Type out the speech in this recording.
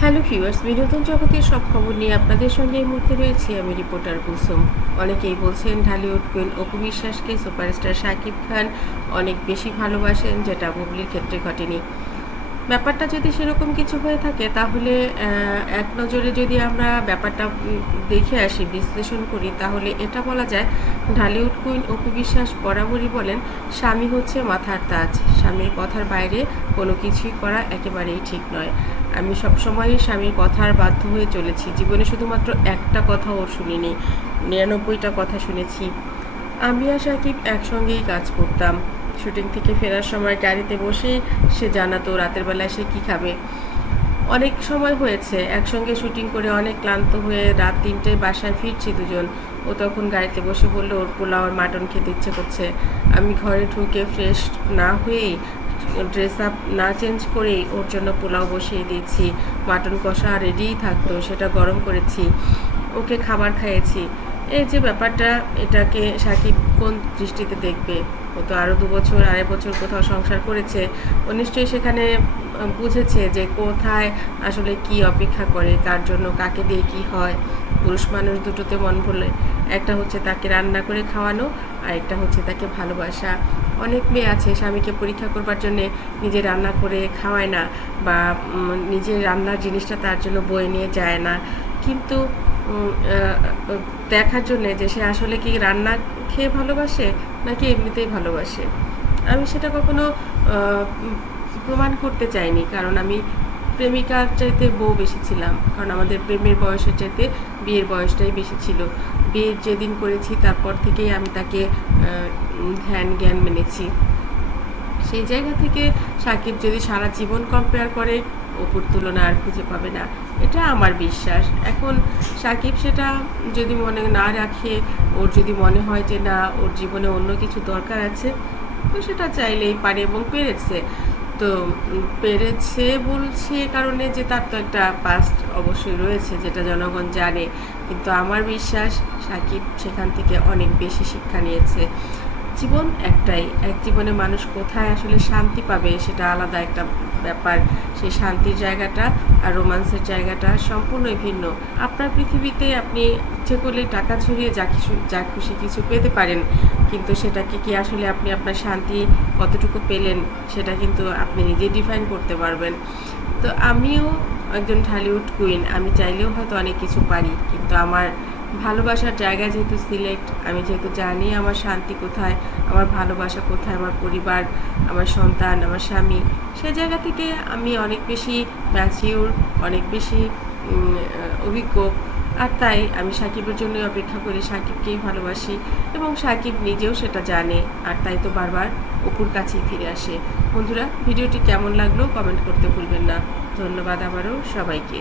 Hello viewers বিনোদন জগতের সব খবর নিয়ে আপনাদের সঙ্গে এই মুহূর্তে রয়েছি আমি রিপোর্টার কুসুম অনেকেই বলছেন, ঢালিউড কুইন অপু বিশ্বাসকে সুপারস্টার শাকিব খান অনেক বেশি ভালোবাসেন, যেটা বুবলির ক্ষেত্রে ঘটেনি। ব্যাপারটা যদি সেরকম কিছু হয়ে থাকে, তাহলে এক নজরে যদি আমরা ব্যাপারটা দেখে আসি, বিশ্লেষণ করি, তাহলে এটা বলা যায়, ঢালিউড কুইন অপু বিশ্বাস বরাবরই বলেন, স্বামী হচ্ছে মাথার তাজ। স্বামীর কথার বাইরে কোনো কিছুই করা একেবারেই ঠিক নয়। আমি সবসময়ই স্বামীর কথার বাধ্য হয়ে চলেছি। জীবনে শুধুমাত্র একটা কথা ওর শুনিনি। নিরানব্বইটা কথা শুনেছি। আমি আর সাকিব একসঙ্গেই কাজ করতাম। শুটিং থেকে ফেরার সময় গাড়িতে বসেই সে জানাতো রাতের বেলায় সে কী খাবে। অনেক সময় হয়েছে, একসঙ্গে শুটিং করে অনেক ক্লান্ত হয়ে রাত তিনটেয় বাসায় ফিরছি দুজন। ও তখন গাড়িতে বসে বলল, ওর পোলাও আর মাটন খেতে ইচ্ছে করছে। আমি ঘরে ঢুকে ফ্রেশ না হয়েই ড্রেস আপ না চেঞ্জ করেই ওর জন্য পোলাও বসিয়ে দিয়েছি। মাটন কষা রেডিই থাকতো, সেটা গরম করেছি। ওকে খাবার খাইয়েছি। এই যে ব্যাপারটা, এটাকে সাকিব কোন দৃষ্টিতে দেখবে? ও তো আরও দু বছর, আড়াই বছর কোথাও সংসার করেছে। ও নিশ্চয়ই সেখানে বুঝেছে যে কোথায় আসলে কি অপেক্ষা করে, কার জন্য কাকে দিয়ে কি হয়। পুরুষ মানুষ দুটোতে মন ভরলে একটা হচ্ছে তাকে রান্না করে খাওয়ানো, আর একটা হচ্ছে তাকে ভালোবাসা। অনেক মেয়ে আছে, স্বামীকে পরীক্ষা করবার জন্যে নিজে রান্না করে খাওয়ায় না, বা নিজের রান্নার জিনিসটা তার জন্য বয়ে নিয়ে যায় না। কিন্তু দেখার জন্যে যে সে আসলে কি রান্না খেয়ে ভালোবাসে নাকি এমনিতেই ভালোবাসে? আমি সেটা কখনো প্রমাণ করতে চাইনি। কারণ আমি প্রেমিকার চাইতে বউ বেশি ছিলাম। কারণ আমাদের প্রেমের বয়সের চাইতে বিয়ের বয়সটাই বেশি ছিল। বিয়ে যেদিন করেছি তারপর থেকেই আমি তাকে ধ্যান জ্ঞান মেনেছি। সেই জায়গা থেকে সাকিব যদি সারা জীবন কম্পেয়ার করে অপুর তুলনা আর খুঁজে পাবে না। এটা আমার বিশ্বাস। এখন সাকিব সেটা যদি মনে না রাখে, ওর যদি মনে হয় যে না, ওর জীবনে অন্য কিছু দরকার আছে, তো সেটা চাইলেই পারে এবং পেরেছে। তো পেরেছে বলছে কারণে যে তার তো একটা পাস্ট অবশ্যই রয়েছে, যেটা জনগণ জানে। কিন্তু আমার বিশ্বাস, সাকিব সেখান থেকে অনেক বেশি শিক্ষা নিয়েছে। জীবন একটাই। এক জীবনে মানুষ কোথায় আসলে শান্তি পাবে সেটা আলাদা একটা ব্যাপার। সেই শান্তির জায়গাটা আর রোমান্সের জায়গাটা সম্পূর্ণই ভিন্ন। আপনার পৃথিবীতে আপনি ইচ্ছে করলে টাকা ছড়িয়ে যা কিছু, যা খুশি কিছু পেতে পারেন, কিন্তু সেটাকে কি আসলে আপনি আপনার শান্তি কতটুকু পেলেন সেটা কিন্তু আপনি নিজে ডিফাইন করতে পারবেন। তো আমিও একজন ঢালিউড কুইন আমি চাইলেও হয়তো অনেক কিছু পারি, কিন্তু আমার ভালোবাসার জায়গা যেহেতু সিলেক্ট আমি যেহেতু জানি আমার শান্তি কোথায়, আমার ভালোবাসা কোথায়, আমার পরিবার, আমার সন্তান, আমার স্বামী, সে জায়গা থেকে আমি অনেক বেশি ম্যাচিউর অনেক বেশি অভিজ্ঞ। আর তাই আমি সাকিবের জন্যই অপেক্ষা করি, সাকিবকেই ভালোবাসি এবং সাকিব নিজেও সেটা জানে। আর তাই তো বারবার অপুর কাছেই ফিরে আসে। বন্ধুরা, ভিডিওটি কেমন লাগল? কমেন্ট করতে ভুলবেন না। ধন্যবাদ আবারও সবাইকে।